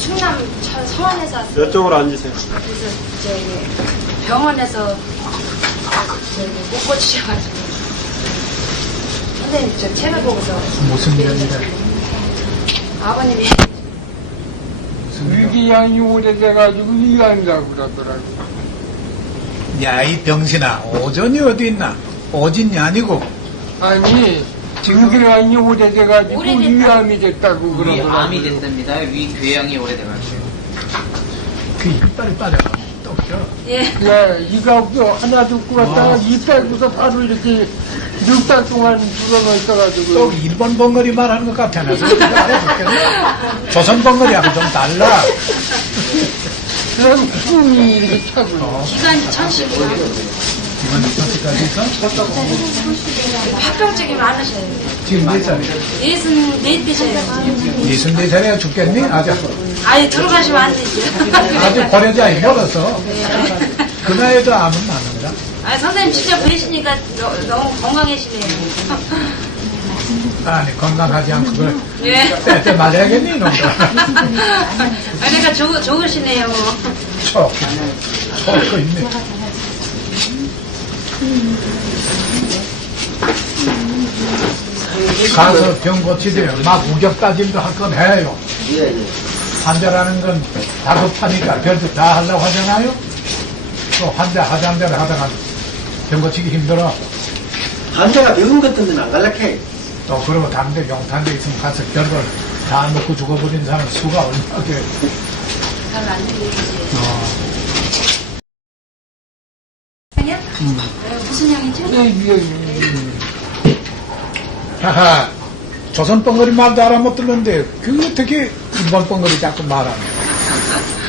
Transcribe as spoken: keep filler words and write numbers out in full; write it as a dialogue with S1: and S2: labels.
S1: 충남 천- 서원에서 왔어요.
S2: 이쪽으로 앉으세요.
S1: 그래서 저기 병원에서 저기 못 고치셔가지고 선생님 저 책을 보고서
S3: 무슨 병이래?
S1: 아버님이
S4: 위기양이 오래돼가지고 위암이라고 그러더라고.
S3: 야, 이 병신아, 오전이 어디 있나? 오진이 아니고.
S4: 아니, 위기양이 오래돼가지고
S1: 오래됐다.
S4: 위암이 됐다고
S5: 위
S4: 그러더라고.
S5: 암이 됐답니다. 위 궤양이 오래돼가지고.
S3: 그 이빨이 빠져. 떡져.
S1: 예
S4: 예, 이가 없어. 하나 듣고 갔다가 이 빼고서 바로 이렇게 육 달 동안 불어넣어
S3: 또
S4: 있어가지고.
S3: 일본 벙어리 말하는 것 같아. 나 소리가 알아듣겠네. 조선 벙어리하고 좀 달라.
S4: 그런 숨이 이렇게 차고.
S1: 기간이 천씩이나
S3: 이건 이천까지 있어?
S1: 합병증이 많으셔요.
S3: 지금 몇 살이야?
S1: 예순 네 되셔요.
S3: 예순네 살이야 죽겠니? 아직,
S1: 아예 들어가시면 안 되죠.
S3: 아직 고려자이 멀어서. 그 나이에도 암은 많은가?
S1: 아 선생님 진짜 뵈시니까 너, 너무 건강해지네요.
S3: 아니, 건강하지 않고 그걸
S1: 예.
S3: 때때 맞아야겠니, 이놈들.
S1: 아 그러니까 좋, 좋으시네요.
S3: 쳐. 쳐그 있네. 가서 병 고치대요. 막 우격 따짐도 할 건 해요. 환자라는 건 다급하니까 별도 다 하려고 하잖아요. 또 환자 하자는 대로 하다가 병 고치기 힘들어.
S6: 환자가 병원 같은 데는 안 갈락해.
S3: 또 그러고 다른 데 용탄 데 있으면 가서 별걸 다 먹고 죽어버린 사람 수가 얼마나 돼.
S1: 잘안 들리지.
S3: 어.
S1: 아니야? 무슨 형이죠?
S4: 네, 위암이.
S3: 하하, 조선 뻥거리 말도 알아 못 듣는데, 그 어떻게 일본 뻥거리 자꾸 말하냐.